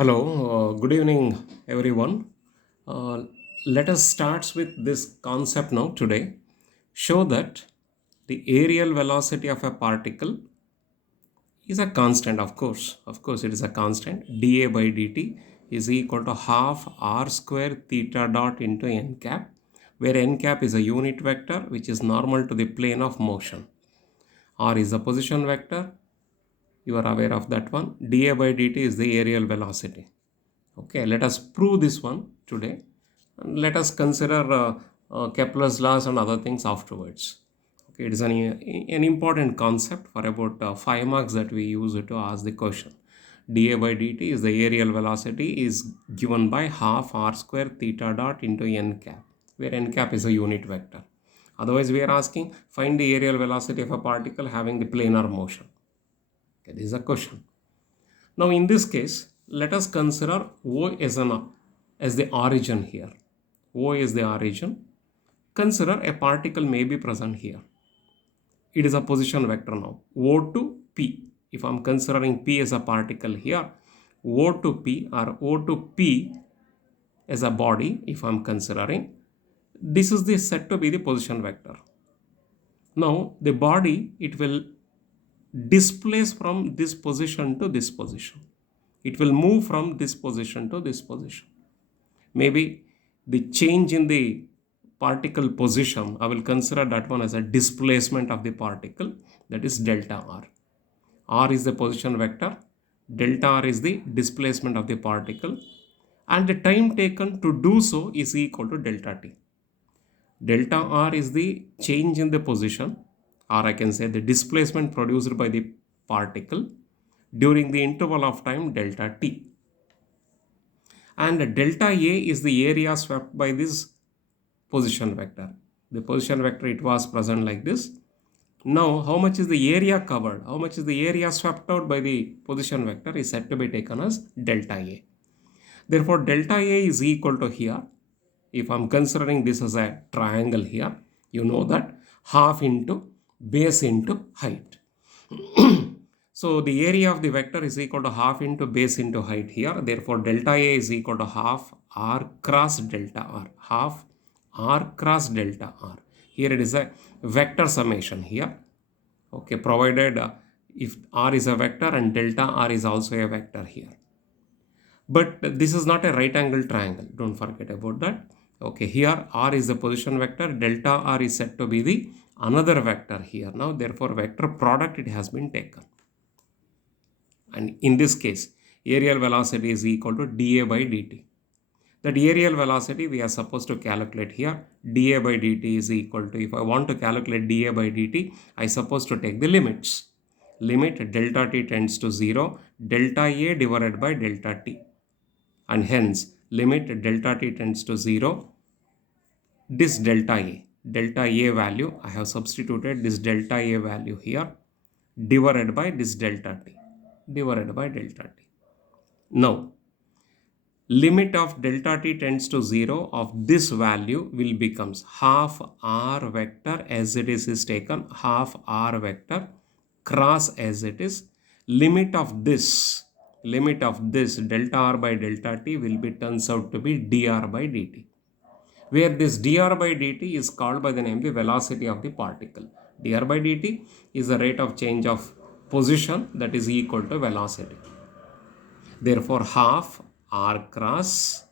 Hello, good evening, everyone. Uh, Let us start with this concept now today. Show that the areal velocity of a particle is a constant, of course. Of course, it is a constant. dA by dt is equal to half r square theta dot into n cap, where n cap is a unit vector which is normal to the plane of motion. R is a position vector. You are aware of that one. dA by dt is the areal velocity. Okay, let us prove this one today. And let us consider Kepler's laws and other things afterwards. Okay, it is an important concept for about 5 marks that we use it to ask the question. dA by dt is the areal velocity is given by half r square theta dot into n cap, where n cap is a unit vector. Otherwise, we are asking find the areal velocity of a particle having the planar motion. Okay, this is a question. Now in this case, let us consider O as the origin here. O is the origin. Consider a particle may be present here. It is a position vector now. O to P. If I am considering P as a particle here, O to P or O to P as a body, if I am considering, this is the set to be the position vector. Now the body, it will displace from this position to this position. It will move from this position to this position. Maybe the change in the particle position, I will consider that one as a displacement of the particle, that is delta r. R is the position vector, delta r is the displacement of the particle, and the time taken to do so is equal to delta t. Delta r is the change in the position, or I can say the displacement produced by the particle during the interval of time delta t. And delta A is the area swept by this position vector. The position vector, it was present like this. Now, how much is the area covered? How much is the area swept out by the position vector is said to be taken as delta A. Therefore, delta A is equal to here. If I'm considering this as a triangle here, you know that half into base into height. So the area of the vector is equal to half into base into height here. Therefore, delta A is equal to half r cross delta r. Half r cross delta r. Here it is a vector summation here. Okay, provided if r is a vector and delta r is also a vector here. But this is not a right angle triangle. Don't forget about that. Okay, here r is the position vector. Delta r is said to be the another vector here. Now, therefore, vector product it has been taken. And in this case, areal velocity is equal to dA by dt. That areal velocity we are supposed to calculate here. dA by dt is equal to, if I want to calculate dA by dt, I supposed to take the limits. Limit delta t tends to 0, delta A divided by delta t. And hence, limit delta t tends to 0, this delta A value, I have substituted this delta A value here, divided by this delta t, divided by delta t. Now, limit of delta t tends to 0 of this value will becomes half r vector as it is taken, half r vector cross as it is. Limit of this delta r by delta t will be turns out to be dr by dt, where this dr by dt is called by the name the velocity of the particle. Dr by dt is the rate of change of position that is equal to velocity. Therefore, half r cross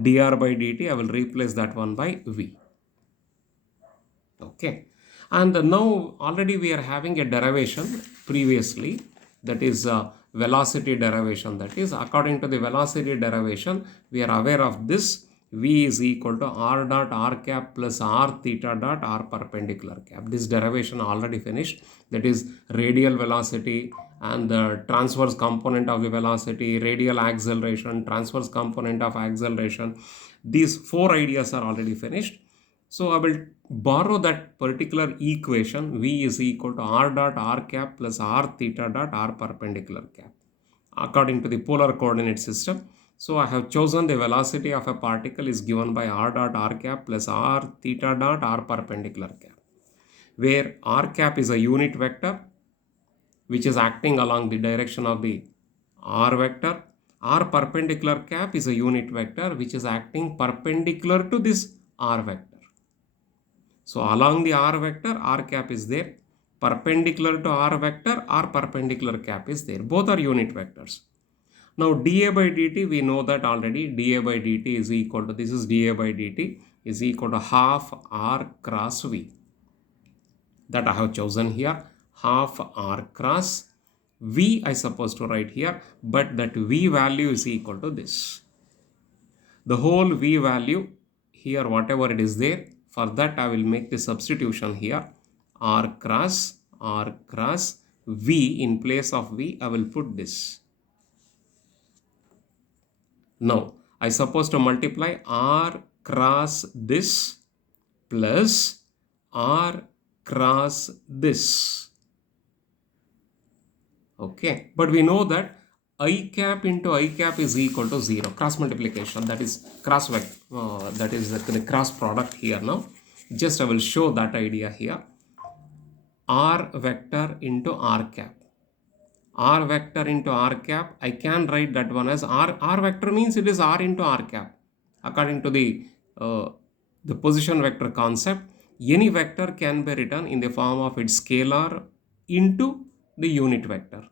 dr by dt, I will replace that one by v. Okay. And now already we are having a derivation previously, that is velocity derivation. That is, according to the velocity derivation, we are aware of this. V is equal to r dot r cap plus r theta dot r perpendicular cap. This derivation already finished. That is radial velocity and the transverse component of the velocity, radial acceleration, transverse component of acceleration. These 4 ideas are already finished. So I will borrow that particular equation. V is equal to r dot r cap plus r theta dot r perpendicular cap according to the polar coordinate system. So I have chosen the velocity of a particle is given by r dot r cap plus r theta dot r perpendicular cap, where r cap is a unit vector which is acting along the direction of the r vector, R perpendicular cap is a unit vector which is acting perpendicular to this R vector. So along the R vector, R cap is there. Perpendicular to R vector, R perpendicular cap is there. Both are unit vectors. Now dA by dt, we know that already. dA by dt is equal to, this is dA by dt is equal to half R cross V. That I have chosen here. Half R cross V I supposed to write here, but that V value is equal to this. The whole V value here, whatever it is there, for that I will make the substitution here. R cross V, in place of V I will put this. Now I suppose to multiply R cross this plus R cross this. Okay, but we know that I cap into I cap is equal to 0. Cross multiplication, that is cross vector, that is the cross product here. Now just I will show that idea here. R vector into R cap. R vector into R cap, I can write that one as R vector means it is R into R cap. According to the position vector concept, any vector can be written in the form of its scalar into the unit vector.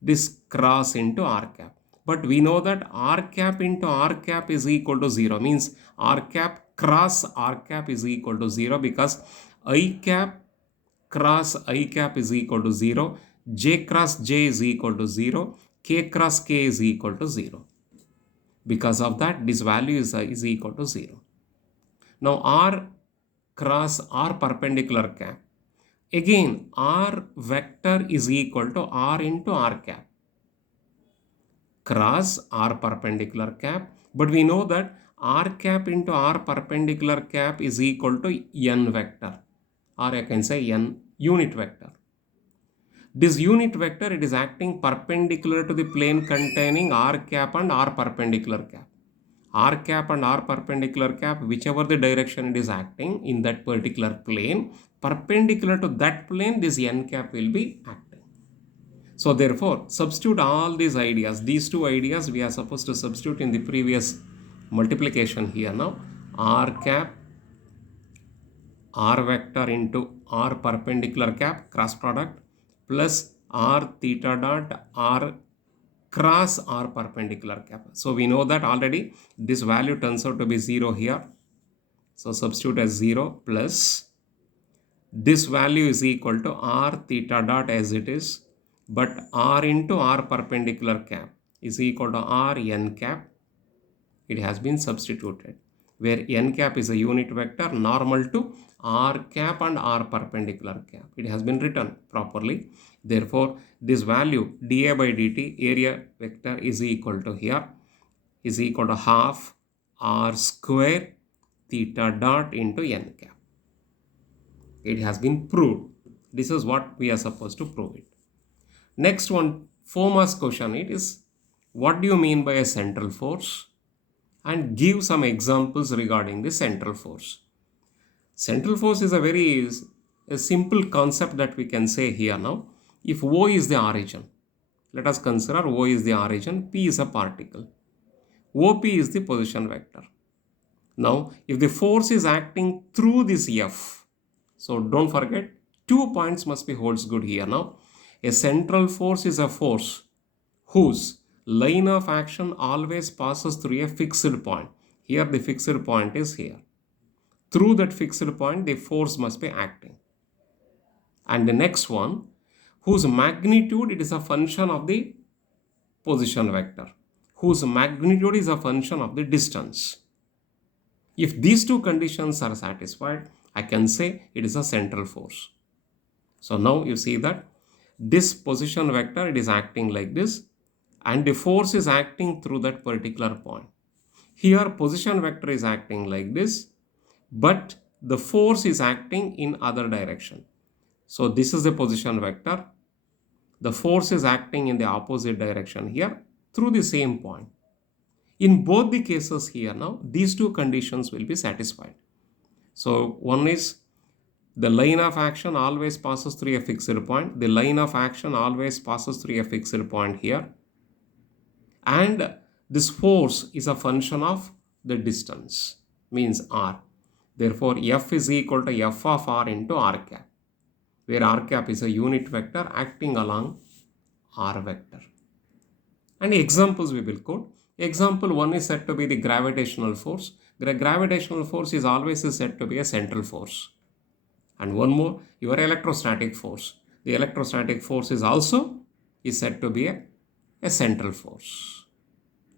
This cross into R cap. But we know that R cap into R cap is equal to 0, means R cap cross R cap is equal to 0, because I cap cross I cap is equal to 0, J cross J is equal to 0, K cross K is equal to 0. Because of that, this value is equal to 0. Now R cross R perpendicular cap. Again, R vector is equal to R into R cap. Cross R perpendicular cap. But we know that R cap into R perpendicular cap is equal to N vector. Or I can say N unit vector. This unit vector, it is acting perpendicular to the plane containing R cap and R perpendicular cap. R cap and R perpendicular cap, whichever the direction it is acting in that particular plane, perpendicular to that plane, this N cap will be acting. So therefore, substitute all these ideas. These two ideas we are supposed to substitute in the previous multiplication here now. R cap, R vector into R perpendicular cap, cross product, plus R theta dot R cross R perpendicular cap. So we know that already this value turns out to be 0 here. So substitute as 0 plus this value is equal to R theta dot as it is, but R into R perpendicular cap is equal to R n cap. It has been substituted, where n cap is a unit vector normal to R cap and R perpendicular cap. It has been written properly. Therefore, this value dA by dt, area vector, is equal to here, is equal to half R square theta dot into n cap. It has been proved. This is what we are supposed to prove it. Next one, 4 marks question, it is, what do you mean by a central force? And give some examples regarding the central force. Central force is a simple concept that we can say here now. If O is the origin, let us consider O is the origin, P is a particle, OP is the position vector. Now, if the force is acting through this F, so don't forget, 2 points must be holds good here now. A central force is a force whose line of action always passes through a fixed point. Here the fixed point is here. Through that fixed point, the force must be acting. And the next one, whose magnitude, it is a function of the position vector, whose magnitude is a function of the distance. If these two conditions are satisfied, I can say it is a central force. So now you see that this position vector, it is acting like this, and the force is acting through that particular point. Here position vector is acting like this, but the force is acting in other direction. So this is the position vector. The force is acting in the opposite direction here through the same point. In both the cases here now, these two conditions will be satisfied. So one is the line of action always passes through a fixed point. The line of action always passes through a fixed point here. and this force is a function of the distance, means r. Therefore, F is equal to F of r into r cap, where r cap is a unit vector acting along r vector. And examples we will quote. Example 1 is said to be the gravitational force. The gravitational force is always said to be a central force. And one more, your electrostatic force. The electrostatic force is also said to be a central force.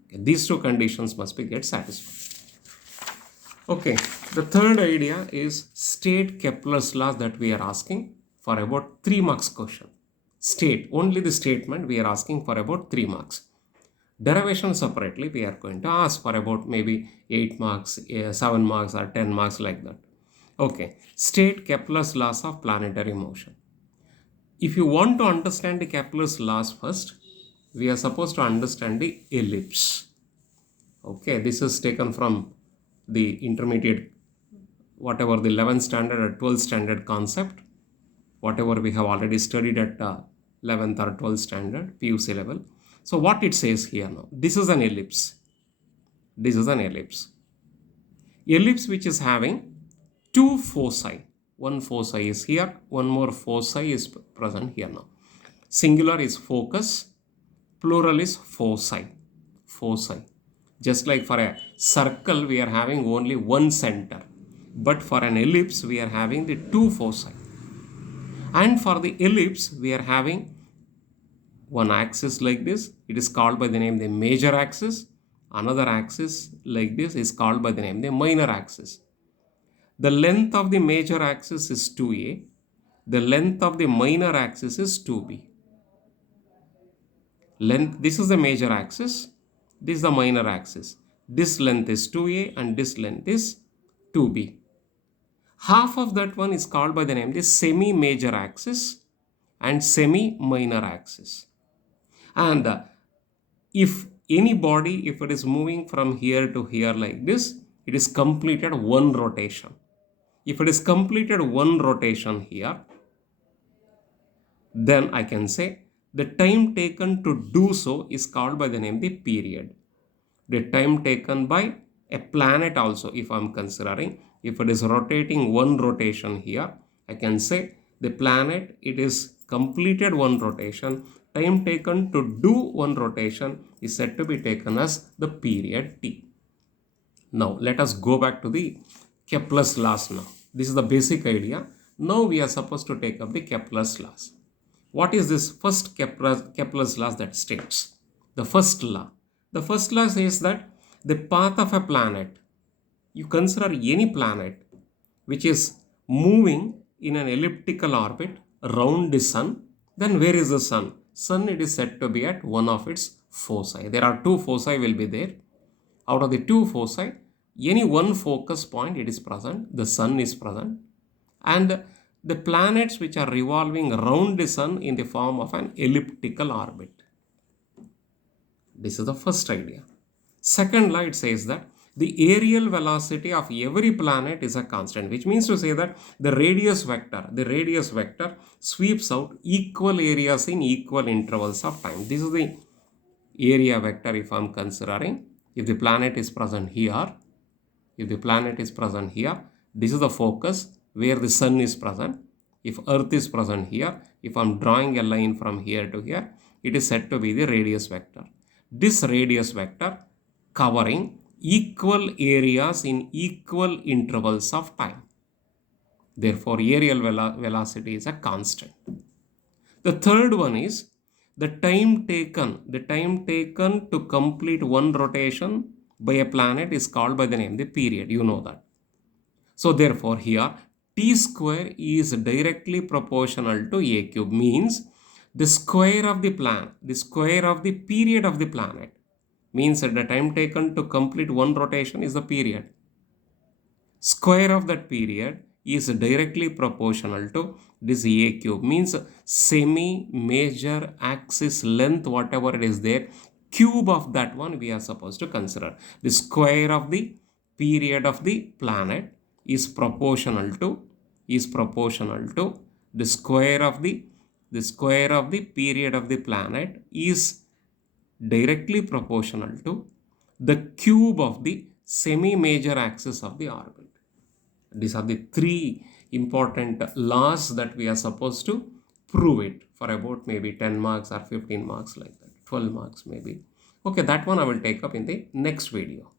Okay, these two conditions must be get satisfied. Okay, the third idea is state Kepler's laws that we are asking for about 3 marks question. State, only the statement we are asking for about 3 marks. Derivation separately we are going to ask for about maybe 8 marks, 7 marks or 10 marks like that. Okay, state Kepler's laws of planetary motion. If you want to understand the Kepler's laws first, we are supposed to understand the ellipse. Okay, this is taken from the intermediate, whatever the 11th standard or 12th standard concept, whatever we have already studied at 11th or 12th standard PUC level. So what it says here now, this is an ellipse. This is an ellipse. Ellipse which is having two foci. One foci is here, one more foci is present here now. Singular is focus, plural is foci. Foci. Just like for a circle, we are having only one center. But for an ellipse, we are having the two foci. And for the ellipse, we are having one axis like this. It is called by the name the major axis. Another axis like this is called by the name the minor axis. The length of the major axis is 2a. The length of the minor axis is 2b. Length, this is the major axis. This is the minor axis. This length is 2a and this length is 2b. Half of that one is called by the name the semi-major axis and semi-minor axis. And if any body, if it is moving from here to here like this, it is completed one rotation. If it is completed one rotation here, then I can say the time taken to do so is called by the name the period. The time taken by a planet also, if I am considering, if it is rotating one rotation here, I can say the planet, it is completed one rotation. Time taken to do one rotation is said to be taken as the period t. Now let us go back to the Kepler's laws now. This is the basic idea. Now we are supposed to take up the Kepler's laws. What is this first Kepler's laws that states? The first law. The first law says that the path of a planet, you consider any planet which is moving in an elliptical orbit around the sun, then where is the sun? Sun, it is said to be at one of its foci. There are two foci will be there. Out of the two foci, any one focus point it is present, the sun is present, and the planets which are revolving around the sun in the form of an elliptical orbit. This is the first idea. Second law, it says that the areal velocity of every planet is a constant, which means to say that the radius vector sweeps out equal areas in equal intervals of time. This is the area vector if I am considering. If the planet is present here, this is the focus where the sun is present. If earth is present here, if I am drawing a line from here to here, it is said to be the radius vector. This radius vector covering equal areas in equal intervals of time. Therefore, areal velocity is a constant. The third one is the time taken to complete one rotation by a planet is called by the name the period. You know that. So therefore, here t square is directly proportional to a cube, means the square of the period of the planet, means that the time taken to complete one rotation is the period. Square of that period is directly proportional to this a cube, means semi-major axis length, whatever it is there, cube of that one we are supposed to consider. The square of the period of the planet is proportional to the square of the period of the planet is directly proportional to the cube of the semi-major axis of the orbit. These are the three important laws that we are supposed to prove it for about maybe 10 marks or 15 marks like that, 12 marks maybe. Okay, that one I will take up in the next video.